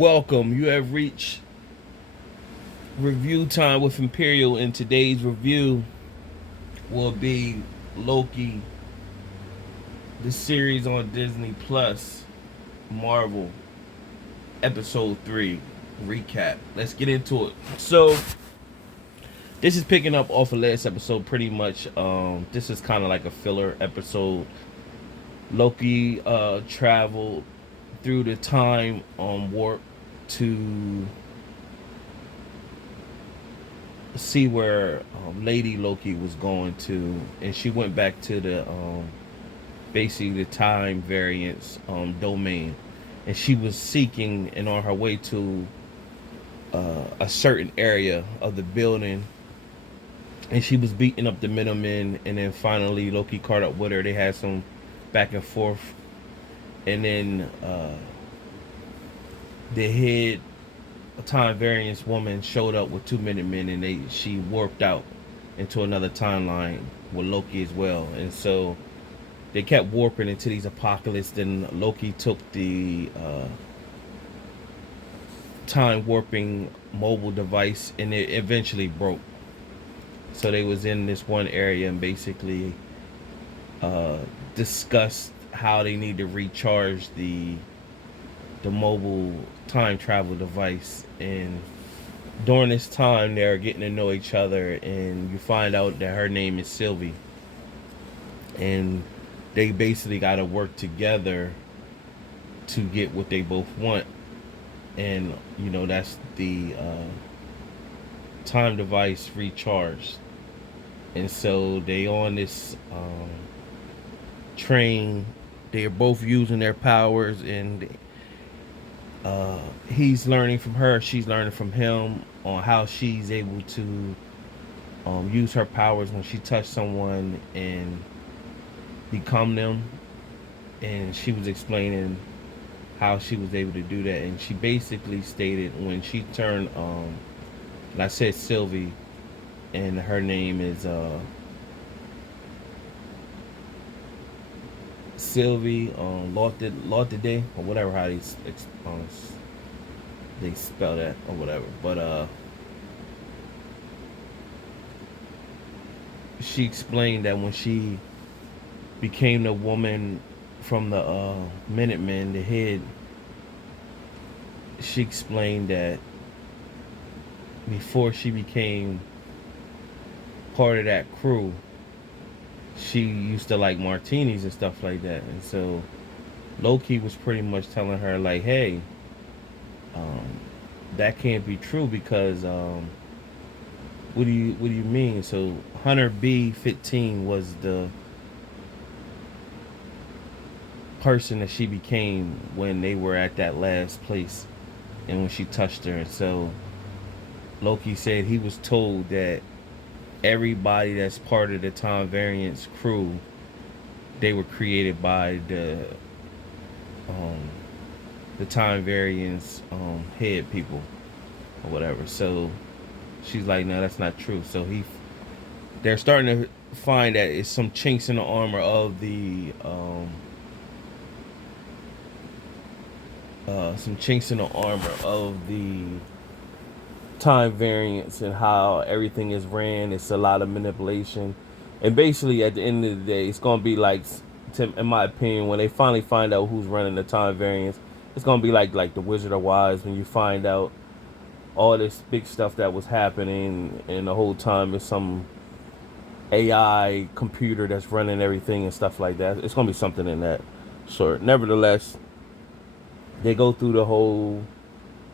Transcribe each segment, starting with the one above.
Welcome. You have reached review time with Imperial, and today's review will be Loki, the series on Disney Plus, Marvel, Episode 3 recap. Let's get into it. So, this is picking up off of last episode pretty much. This is kind of like a filler episode. Loki traveled through the time warp to see where Lady Loki was going to, and she went back to the basically the time variance domain, and she was seeking and on her way to a certain area of the building, and she was beating up the middlemen, and then finally Loki caught up with her. They had some back and forth, and then the head a time variance woman showed up with 2 Minutemen, and she warped out into another timeline with Loki as well. And so they kept warping into these apocalypses. Then Loki took the time warping mobile device, and it eventually broke. So they was in this one area and basically discussed how they need to recharge the mobile time travel device. And during this time they're getting to know each other, and you find out that her name is Sylvie, and they basically got to work together to get what they both want. And that's the time device recharged. And so they on this train. They're both using their powers, and he's learning from her, she's learning from him on how she's able to use her powers when she touched someone and become them. And she was explaining how she was able to do that, and she basically stated when she turned and I said Sylvie, and her name is Sylvie Day or whatever, how they spell that or whatever. But she explained that when she became the woman from the Minutemen, the head, she explained that before she became part of that crew, she used to like martinis and stuff like that. And so Loki was pretty much telling her like, hey, that can't be true, because what do you mean? So Hunter B-15 was the person that she became when they were at that last place, and when she touched her. And so Loki said he was told that everybody that's part of the time variance crew, they were created by um, the time variance head people or whatever. So she's like, no, that's not true. So they're starting to find that it's some chinks in the armor of the time variance, and how everything is ran. It's a lot of manipulation, and basically at the end of the day, it's gonna be like, in my opinion, when they finally find out who's running the time variance, it's gonna be like the Wizard of Oz, when you find out all this big stuff that was happening, and the whole time is some AI computer that's running everything and stuff like that. It's gonna be something in that sort. Nevertheless, they go through the whole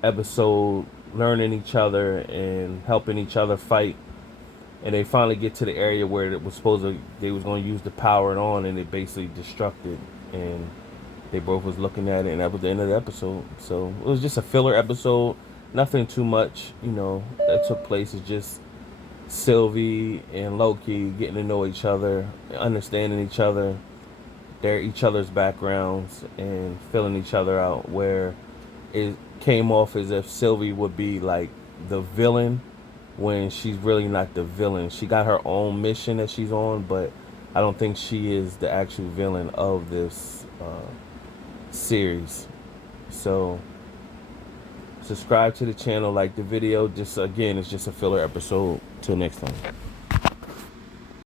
episode learning each other and helping each other fight, and they finally get to the area where it was supposed to, they was going to use the power it on, and it basically destructed, and they both was looking at it, and that was the end of the episode. So it was just a filler episode, nothing too much that took place. It's just Sylvie and Loki getting to know each other, understanding each other, each other's backgrounds, and filling each other out, where it came off as if Sylvie would be like the villain, when she's really not the villain. She got her own mission that she's on, but I don't think she is the actual villain of this series. So Subscribe to the channel, like the video. Just again, it's just a filler episode. Till next time.